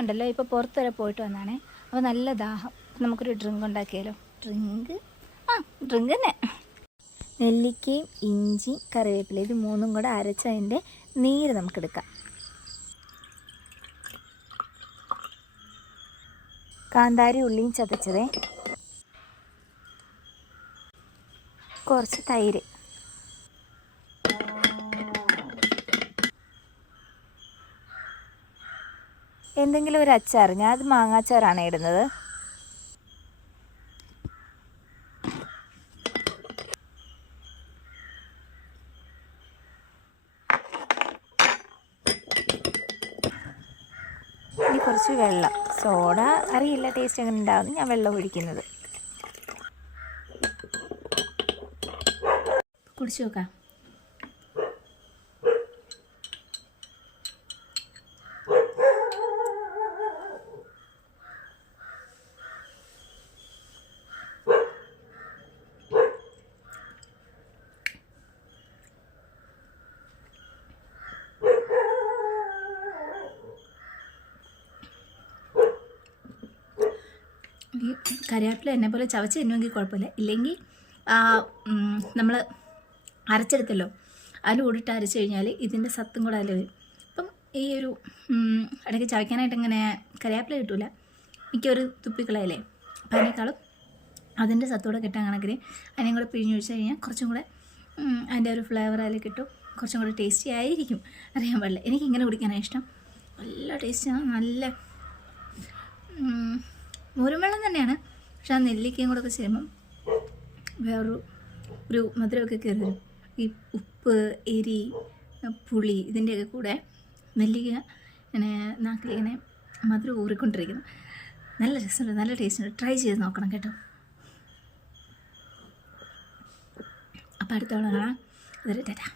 ഉണ്ടല്ലോ ഇപ്പോൾ പുറത്ത് വരെ പോയിട്ട് വന്നാണേ. അപ്പോൾ നല്ല ദാഹം. നമുക്കൊരു ഡ്രിങ്ക് ഉണ്ടാക്കിയാലോ? ഡ്രിങ്ക് തന്നെ. നെല്ലിക്കയും ഇഞ്ചിയും കറിവേപ്പില ഇത് മൂന്നും കൂടെ അരച്ചതിൻ്റെ നീര് നമുക്കെടുക്കാം. കാന്താരി ഉള്ളിയും ചതച്ചതേ, കുറച്ച് തൈര്, എന്തെങ്കിലും ഒരു അച്ചാർ. ഞാൻ അത് മാങ്ങാച്ചാറാണ് ഇടുന്നത്. ഇനി കുറച്ച് വെള്ളം. സോഡ അറിയില്ല ടേസ്റ്റ് എങ്ങനെ ഉണ്ടാകുന്നു, ഞാൻ വെള്ളം ഒഴിക്കുന്നത്. കുടിച്ചു നോക്കാം. ഈ കറിവേപ്പില എന്നെ പോലെ ചവച്ച് തിന്നുമെങ്കിൽ കുഴപ്പമില്ല. ഇല്ലെങ്കിൽ നമ്മൾ അരച്ചെടുത്തല്ലോ, അതിൽ കൂടിയിട്ട് അരച്ച് കഴിഞ്ഞാൽ ഇതിൻ്റെ സത്തും കൂടെ അതിൽ വരും. അപ്പം ഈ ഒരു ഇടയ്ക്ക് ചവയ്ക്കാനായിട്ട് ഇങ്ങനെ കറിവേപ്പില കിട്ടില്ല, മിക്കൊരു തുപ്പിക്കളയല്ലേ. അപ്പം അതിനേക്കാളും അതിൻ്റെ സത്തോടെ കിട്ടാൻ കണക്കിന് അതിനെയും കൂടെ പിഴിഞ്ഞൊഴിച്ച് കഴിഞ്ഞാൽ കുറച്ചും കൂടെ അതിൻ്റെ ഒരു ഫ്ലേവർ അതിൽ കിട്ടും, കുറച്ചും കൂടെ ടേസ്റ്റി ആയിരിക്കും. അറിയാൻ പാടില്ല, എനിക്കിങ്ങനെ കുടിക്കാനാണ് ഇഷ്ടം. നല്ല ടേസ്റ്റാണ്, നല്ല മോരുവെള്ളം തന്നെയാണ്. പക്ഷെ ആ നെല്ലിക്കയും കൂടെ ഒക്കെ ചെയ്യുമ്പം ഒരു മധുരമൊക്കെ കയറി വരും. ഈ ഉപ്പ്, എരി, പുളി ഇതിൻ്റെയൊക്കെ കൂടെ നെല്ലിക്ക ഇങ്ങനെ നാക്കിലിങ്ങനെ മധുരം ഊറിക്കൊണ്ടിരിക്കുന്നു. നല്ല രസമുണ്ട്, നല്ല ടേസ്റ്റുണ്ട്. ട്രൈ ചെയ്ത് നോക്കണം കേട്ടോ. അപ്പോൾ അടുത്തോളം കാണാം. അതൊരു ടാറ്റാ.